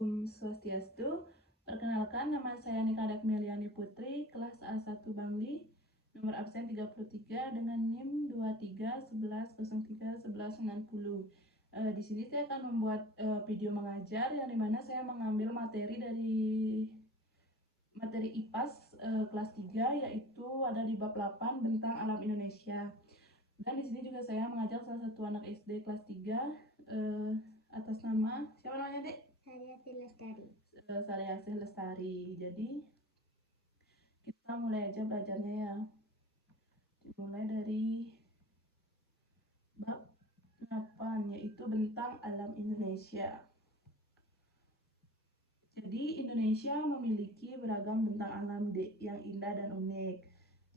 Om Swastiastu. Perkenalkan, nama saya Nika Meliani Putri, kelas A1 Bangli, nomor absen 33 dengan NIM 2311031190. Di sini saya akan membuat video mengajar yang dimana saya mengambil materi dari materi IPAS kelas 3, yaitu ada di bab 8 Bentang Alam Indonesia. Dan di sini juga saya mengajak salah satu anak SD kelas 3 atas nama, siapa namanya, Dek? Saryati Lestari. Saryati Lestari. Jadi kita mulai aja belajarnya ya. Dimulai dari bab 8, yaitu Bentang Alam Indonesia. Jadi Indonesia memiliki beragam bentang alam yang indah dan unik.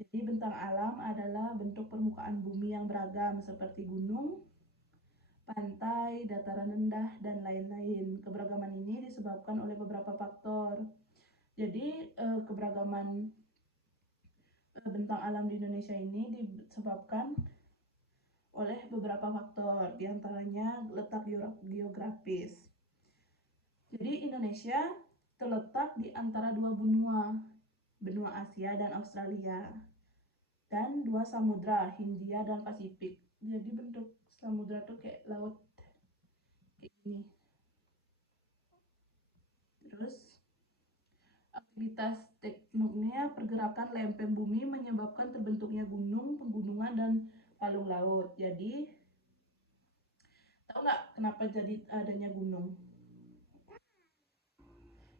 Jadi bentang alam adalah bentuk permukaan bumi yang beragam seperti gunung, pantai, dataran rendah, dan lain-lain. Keberagaman ini disebabkan oleh beberapa faktor. Jadi keberagaman bentang alam di Indonesia ini disebabkan oleh beberapa faktor, diantaranya letak geografis. Jadi Indonesia terletak di antara dua benua Asia dan Australia, dan dua samudra, Hindia dan Pasifik. Jadi bentuk samudra tuh kayak laut kayak gini. Terus aktivitas tektoniknya, pergerakan lempeng bumi menyebabkan terbentuknya gunung, pegunungan, dan palung laut. Jadi tahu nggak kenapa jadi adanya gunung?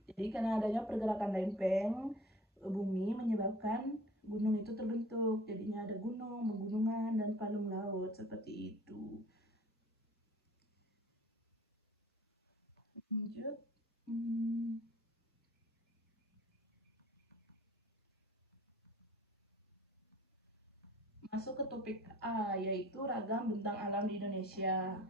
Jadi karena adanya pergerakan lempeng bumi menyebabkan gunung itu terbentuk. Jadinya ada gunung, pegunungan, dan palung laut seperti itu. Lanjut. Masuk ke topik A, yaitu ragam bentang alam di Indonesia.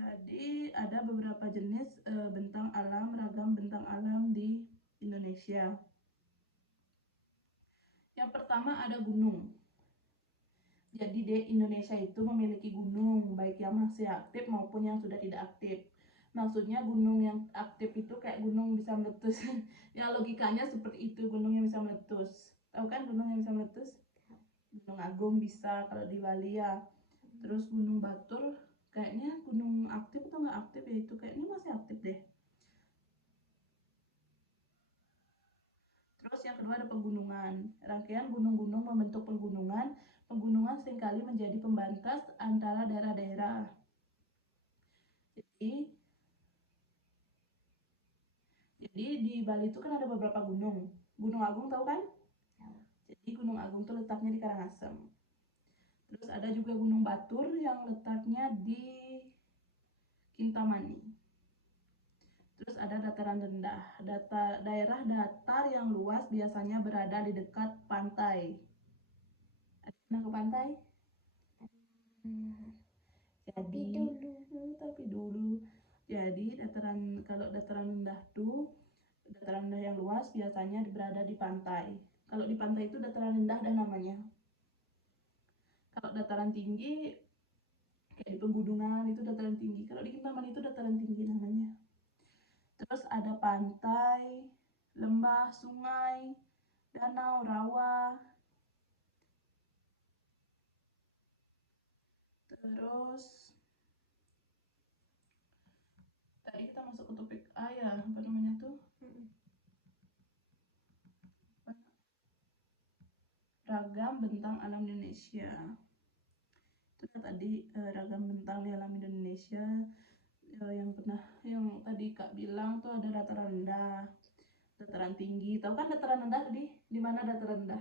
Jadi ada beberapa jenis ragam bentang alam di Indonesia. Yang pertama ada gunung. Jadi di Indonesia itu memiliki gunung, baik yang masih aktif maupun yang sudah tidak aktif. Maksudnya gunung yang aktif itu kayak gunung bisa meletus. Ya logikanya seperti itu, gunung yang bisa meletus. Tahu kan gunung yang bisa meletus? Gunung Agung bisa kalau di Bali ya. Terus Gunung Batur, kayaknya gunung aktif atau nggak aktif ya, itu kayaknya masih aktif deh. Terus yang kedua ada pegunungan. Rangkaian gunung-gunung membentuk pegunungan. Pegunungan seringkali menjadi pembatas antara daerah-daerah. Jadi di Bali itu kan ada beberapa gunung. Gunung Agung tahu kan? Jadi Gunung Agung itu letaknya di Karangasem. Terus ada juga Gunung Batur yang letaknya di Kintamani. Terus ada dataran rendah. Daerah datar yang luas biasanya berada di dekat pantai. Ada pernah ke pantai? Tapi dulu. Jadi kalau dataran rendah yang luas biasanya berada di pantai. Kalau di pantai itu dataran rendah dan namanya. Kalau dataran tinggi kayak di pegunungan itu dataran tinggi. Kalau di Kintamani itu dataran tinggi namanya. Terus ada pantai, lembah, sungai, danau, rawa. Terus tadi kita masuk ke topik A ya, apa namanya tuh? Ragam bentang alam Indonesia. Itu tadi ragam bentang di alam Indonesia yang tadi Kak bilang tuh ada dataran rendah, dataran tinggi. Tahu kan dataran rendah tadi? Di mana dataran rendah?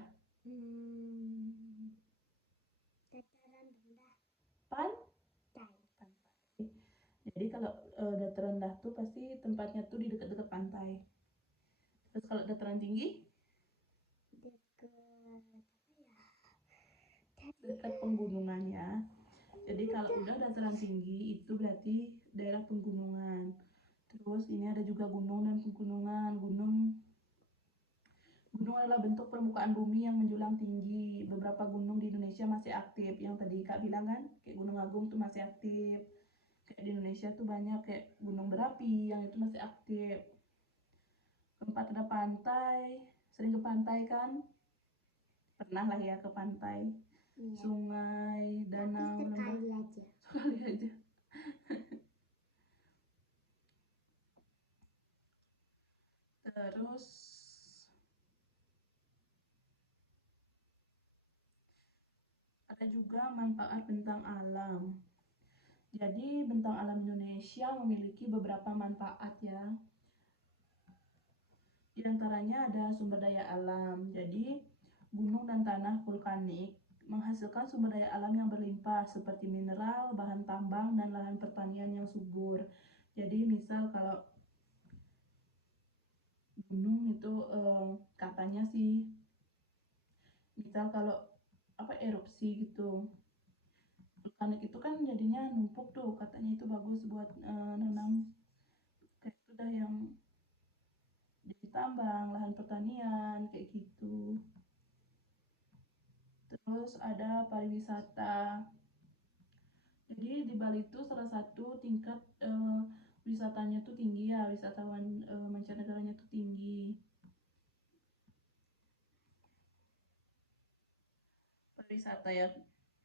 Dataran rendah. Pantai. Jadi kalau dataran rendah tuh pasti tempatnya tuh di dekat-dekat pantai. Terus kalau dataran tinggi? Dekat penggunungannya. Jadi kalau udah dataran tinggi itu berarti daerah pegunungan. Terus ini ada juga gunung dan pegunungan. Gunung adalah bentuk permukaan bumi yang menjulang tinggi. Beberapa gunung di Indonesia masih aktif. Yang tadi Kak bilang kan, kayak Gunung Agung tuh masih aktif. Kayak di Indonesia tuh banyak kayak gunung berapi yang itu masih aktif. Keempat ada pantai. Sering ke pantai kan? Pernah lah ya ke pantai. Iya. Sungai, danau, Tapi lembah. sekali aja. Sekali aja. Terus ada juga manfaat bentang alam. Jadi bentang alam Indonesia memiliki beberapa manfaat ya. Di antaranya ada sumber daya alam. Jadi gunung dan tanah vulkanik menghasilkan sumber daya alam yang berlimpah seperti mineral, bahan tambang, dan lahan pertanian yang subur. Jadi misal kalau gunung itu katanya sih, misal kalau erupsi gitu, vulkanik itu kan jadinya numpuk tuh, katanya itu bagus buat nanam kayak itu dah yang jadi tambang, lahan pertanian kayak gitu. Terus ada pariwisata. Jadi di Bali itu salah satu tingkat wisatanya tuh tinggi ya, wisatawan mancanegaranya tuh tinggi. Pariwisata ya.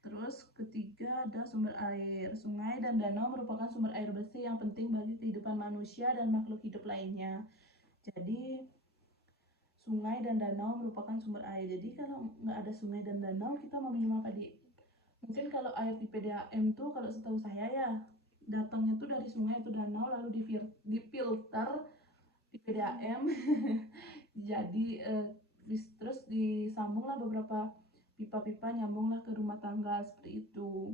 Terus ketiga ada sumber air. Sungai dan danau merupakan sumber air bersih yang penting bagi kehidupan manusia dan makhluk hidup lainnya. Jadi sungai dan danau merupakan sumber air. Jadi kalau nggak ada sungai dan danau, kita mau minum apa di? Mungkin kalau air di PDAM tuh kalau setahu saya ya datangnya tuh dari sungai atau danau lalu difilter di PDAM. Jadi terus disambunglah beberapa pipa-pipa nyambunglah ke rumah tangga seperti itu.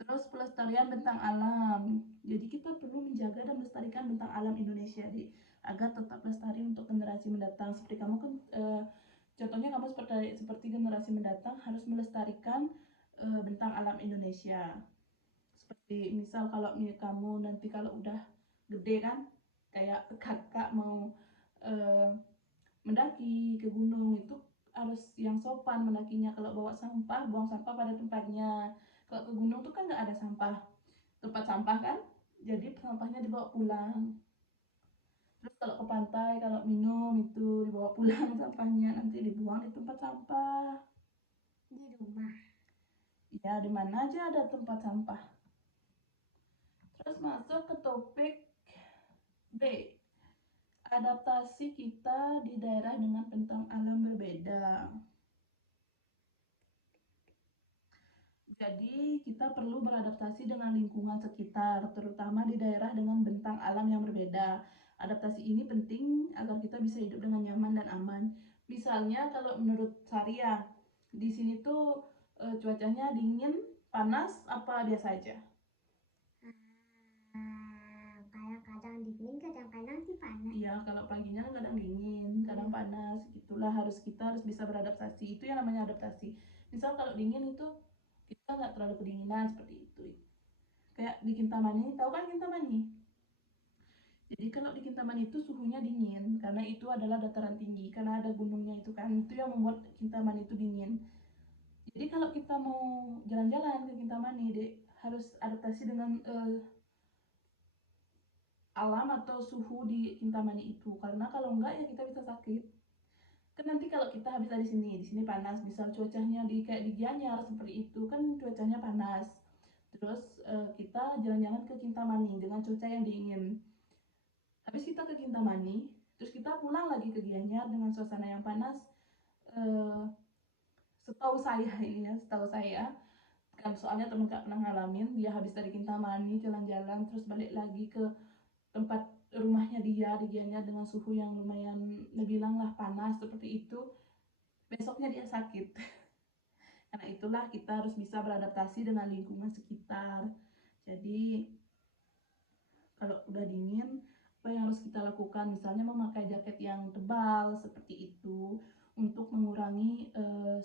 Terus pelestarian bentang alam. Jadi kita perlu menjaga dan melestarikan bentang alam Indonesia agar tetap lestari untuk generasi mendatang. Seperti kamu kan contohnya kamu seperti generasi mendatang harus melestarikan bentang alam Indonesia. Seperti misal kalau kamu nanti kalau udah gede kan, kayak kakak mau mendaki ke gunung itu harus yang sopan mendakinya. Kalau bawa sampah, buang sampah pada tempatnya. Kalau ke gunung tuh kan nggak ada tempat sampah kan, jadi sampahnya dibawa pulang. Terus kalau ke pantai, kalau minum itu dibawa pulang sampahnya, nanti dibuang di tempat sampah. Di rumah. Ya, di mana aja ada tempat sampah. Terus masuk ke topik B, adaptasi kita di daerah dengan bentang alam berbeda. Jadi kita perlu beradaptasi dengan lingkungan sekitar, terutama di daerah dengan bentang alam yang berbeda. Adaptasi ini penting agar kita bisa hidup dengan nyaman dan aman. Misalnya kalau menurut Saria, di sini tuh cuacanya dingin, panas, apa biasa aja? Kadang-kadang dingin, kadang-kadang sih panas. Iya, kalau paginya kan kadang dingin, kadang panas, gitulah kita harus bisa beradaptasi. Itu yang namanya adaptasi. Misal kalau dingin itu kita nggak terlalu kedinginan seperti itu. Kayak di Kintamani, tahu kan Kintamani? Jadi kalau di Kintamani itu suhunya dingin karena itu adalah dataran tinggi, karena ada gunungnya itu kan, itu yang membuat Kintamani itu dingin. Jadi kalau kita mau jalan-jalan ke Kintamani, harus adaptasi dengan alam atau suhu di Kintamani itu, karena kalau enggak ya kita bisa sakit. Kan nanti kalau kita habis dari sini panas, misal cuacanya kayak di Gianyar seperti itu kan cuacanya panas. Terus kita jalan-jalan ke Kintamani dengan cuaca yang dingin. Habis kita ke Kintamani, terus kita pulang lagi ke Gianyar dengan suasana yang panas. Eh, Setahu saya ini ya, setahu saya kan soalnya temen Kak pernah ngalamin, dia habis dari Kintamani jalan-jalan terus balik lagi ke tempat rumahnya dia di Gianyar dengan suhu yang lumayan, bilanglah panas seperti itu. Besoknya dia sakit. Karena itulah kita harus bisa beradaptasi dengan lingkungan sekitar. Jadi kalau udah dingin, apa yang harus kita lakukan? Misalnya memakai jaket yang tebal seperti itu untuk mengurangi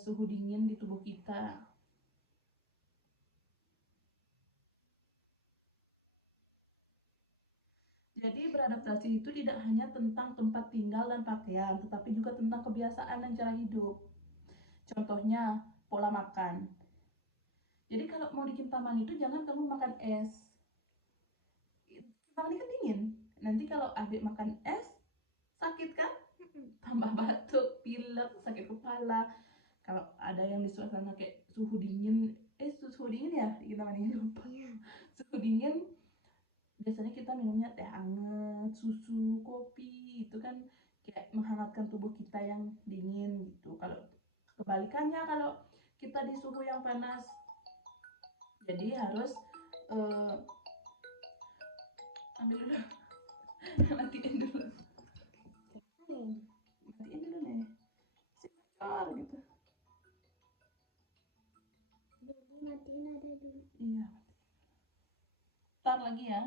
suhu dingin di tubuh kita. Jadi beradaptasi itu tidak hanya tentang tempat tinggal dan pakaian, tetapi juga tentang kebiasaan dan cara hidup. Contohnya, pola makan. Jadi kalau mau bikin taman itu jangan kamu makan es. Taman ini kan dingin. Nanti kalau adik makan es, sakit kan? Tambah batuk, pilek, sakit kepala. Kalau ada yang di suasana kayak suhu dingin, suhu dingin ya, kita maninya lupa. Suhu dingin, biasanya kita minumnya teh hangat, susu, kopi, itu kan kayak menghangatkan tubuh kita yang dingin gitu. Kalau kebalikannya, kalau kita di suhu yang panas, jadi harus uh, ambil dulu, matiin dulu, matiin dulu nih, sikor gitu. Jadi matiin ada dulu. Iya, ntar lagi ya.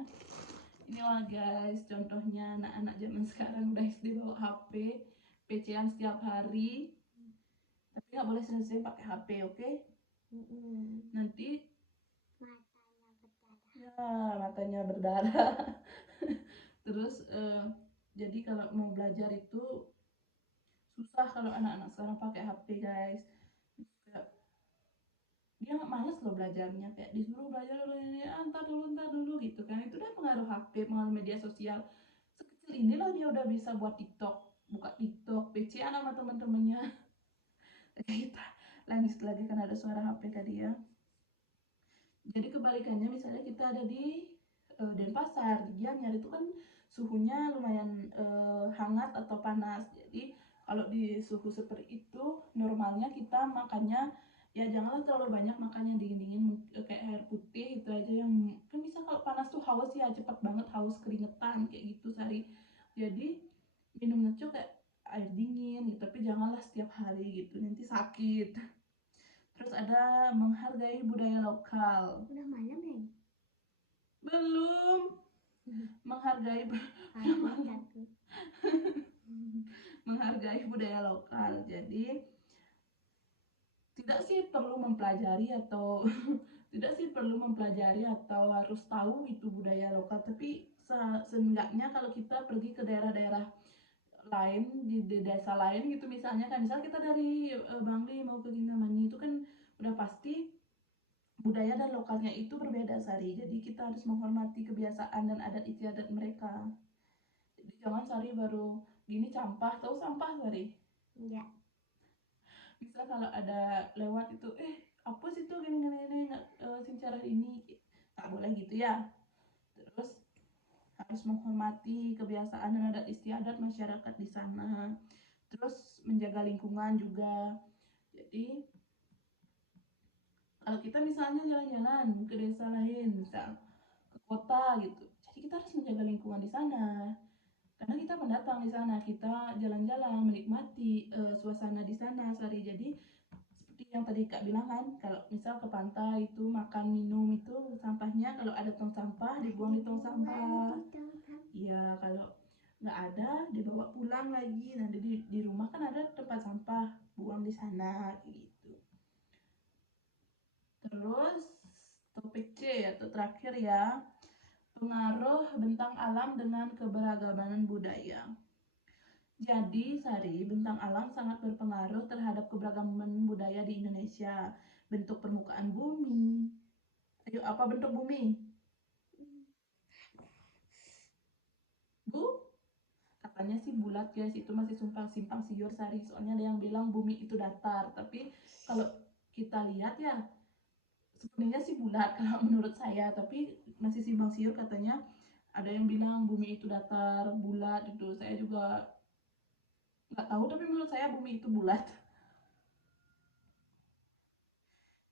Inilah guys, contohnya anak-anak zaman sekarang udah SD bawa HP, PC-an setiap hari. Tapi nggak boleh sering-sering pakai HP, oke? Nanti matanya berdarah. Terus jadi kalau mau belajar itu susah kalau anak-anak sekarang pakai HP guys. Dia nggak males loh belajarnya, kayak disuruh belajar dulu ini, ntar dulu gitu kan. Itu udah pengaruh HP, pengaruh media sosial. Sekecil ini loh dia udah bisa buat TikTok, buka TikTok, PC-an sama teman-temannya. Kita lanjut lagi kan ada suara HP tadi ya. Jadi kebalikannya, misalnya kita ada di Denpasar, di Gianyar, itu kan suhunya lumayan hangat atau panas. Jadi kalau di suhu seperti itu normalnya kita makannya ya janganlah terlalu banyak makannya dingin-dingin, kayak air putih itu aja. Yang kan bisa, kalau panas tuh haus ya, cepet banget haus, keringetan kayak gitu sehari. Jadi minumnya tuh kayak air dingin gitu, tapi janganlah setiap hari gitu, nanti sakit. Terus ada menghargai budaya lokal. Udah malam ya? Belum. Menghargai menghargai budaya lokal. Jadi tidak sih perlu mempelajari atau tidak sih perlu mempelajari atau harus tahu itu budaya lokal, tapi seenggaknya kalau kita pergi ke daerah-daerah lain, di desa lain gitu, misalnya kan, misal kita dari Bangli mau ke Kintamani, itu kan udah pasti budaya dan lokalnya itu berbeda Sari. Jadi kita harus menghormati kebiasaan dan adat istiadat mereka. Jadi jangan Sari baru gini campah, tahu sampah Sari? Enggak. Misal kalau ada lewat itu, apa sih tuh gini nggak sing cara ini, nggak boleh gitu ya. Terus harus menghormati kebiasaan dan adat istiadat masyarakat di sana. Terus menjaga lingkungan juga. Jadi kalau kita misalnya jalan-jalan ke desa lain, misal ke kota gitu, jadi kita harus menjaga lingkungan di sana. Karena kita pendatang di sana, kita jalan-jalan menikmati suasana di sana Sari. Jadi seperti yang tadi Kak bilang kan, kalau misal ke pantai itu makan minum itu sampahnya, kalau ada tong sampah dibuang di tong sampah. Iya, kalau nggak ada dibawa pulang lagi. Nanti di rumah kan ada tempat sampah, buang di sana gitu. Terus topik C atau terakhir ya, pengaruh bentang alam dengan keberagaman budaya. Jadi, Sari, bentang alam sangat berpengaruh terhadap keberagaman budaya di Indonesia. Bentuk permukaan bumi. Ayo, apa bentuk bumi? Bu? Katanya sih bulat guys, itu masih simpang siur Sari. Soalnya ada yang bilang bumi itu datar. Tapi kalau kita lihat ya, sebenarnya sih bulat kalau menurut saya. Tapi masih simpang siur, katanya ada yang bilang bumi itu datar, bulat itu. Saya juga nggak tahu, tapi menurut saya bumi itu bulat.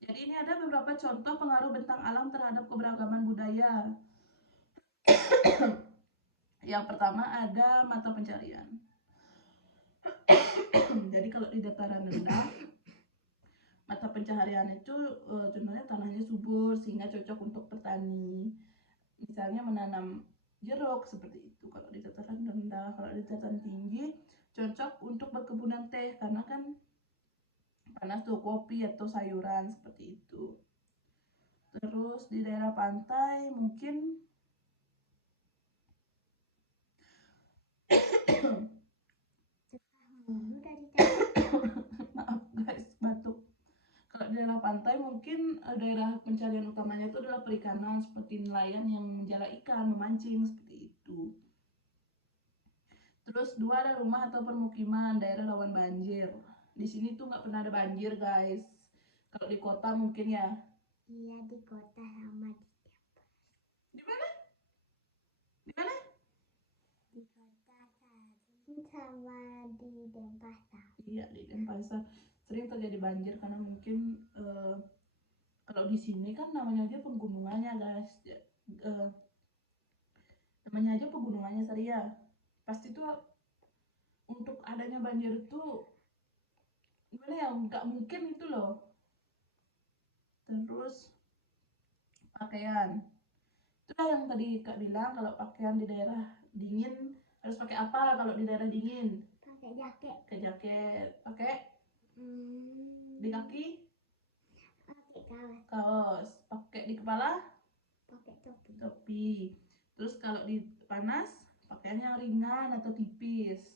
Jadi ini ada beberapa contoh pengaruh bentang alam terhadap keberagaman budaya. Yang pertama ada mata pencarian. Jadi kalau di dataran rendah, mata pencaharian itu contohnya tanahnya subur sehingga cocok untuk petani. Misalnya menanam jeruk seperti itu kalau di dataran rendah. Kalau di dataran tinggi cocok untuk perkebunan teh karena kan panas tuh, kopi atau sayuran seperti itu. Terus di daerah pantai mungkin Dulu dari tadi. Maaf guys, batuk. Kalau di daerah pantai mungkin daerah pencarian utamanya itu adalah perikanan seperti nelayan yang menjala ikan, memancing seperti itu. Terus dua, ada rumah atau permukiman daerah rawan banjir. Di sini tuh nggak pernah ada banjir guys. Kalau di kota mungkin ya. Iya, di kota sama Di mana? Di mana? di kota Saring sama di Denpasar. Iya, di Denpasar sering terjadi banjir karena mungkin kalau di sini kan namanya aja pegunungannya guys. Namanya aja pegunungannya Saria. Pasti tuh untuk adanya banjir itu gimana ya, nggak mungkin itu loh. Terus pakaian, itulah yang tadi Kak bilang, kalau pakaian di daerah dingin harus pakai apa kalau di daerah dingin? Pakai jaket. Pakai jaket. Pakai di kaki Pakai kaos. kaos. Pakai di kepala Pakai topi. topi. Terus kalau di panas pakaiannya yang ringan atau tipis.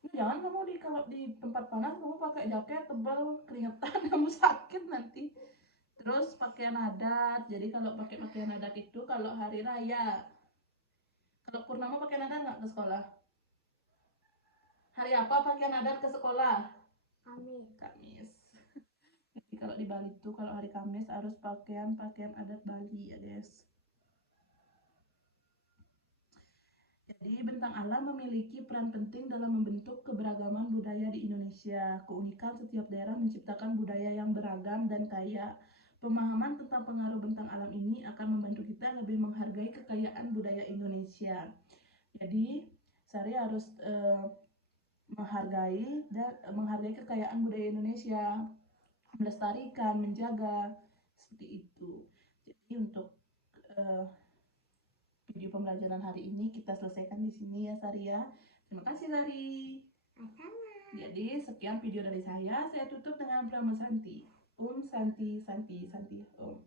Nah, jangan kamu kalau di tempat panas kamu pakai jaket tebal, keringetan kamu sakit nanti. Terus pakaian adat, jadi kalau pakai pakaian adat itu kalau hari raya. Kalau purnama pakaian adat nggak ke sekolah? Hari apa pakaian adat ke sekolah? Kamis. Kamis. Jadi kalau di Bali tuh kalau hari Kamis harus pakaian adat Bali ya guys. Jadi bentang alam memiliki peran penting dalam membentuk keberagaman budaya di Indonesia. Keunikan setiap daerah menciptakan budaya yang beragam dan kaya. Pemahaman tentang pengaruh bentang alam ini akan membantu kita lebih menghargai kekayaan budaya Indonesia. Jadi, Sari harus menghargai kekayaan budaya Indonesia, melestarikan, menjaga, seperti itu. Jadi untuk video pembelajaran hari ini kita selesaikan di sini ya Sari ya. Terima kasih Sari. Sama. Jadi sekian video dari saya tutup dengan Brahma Santi. Santi, Santi, Santi, Om.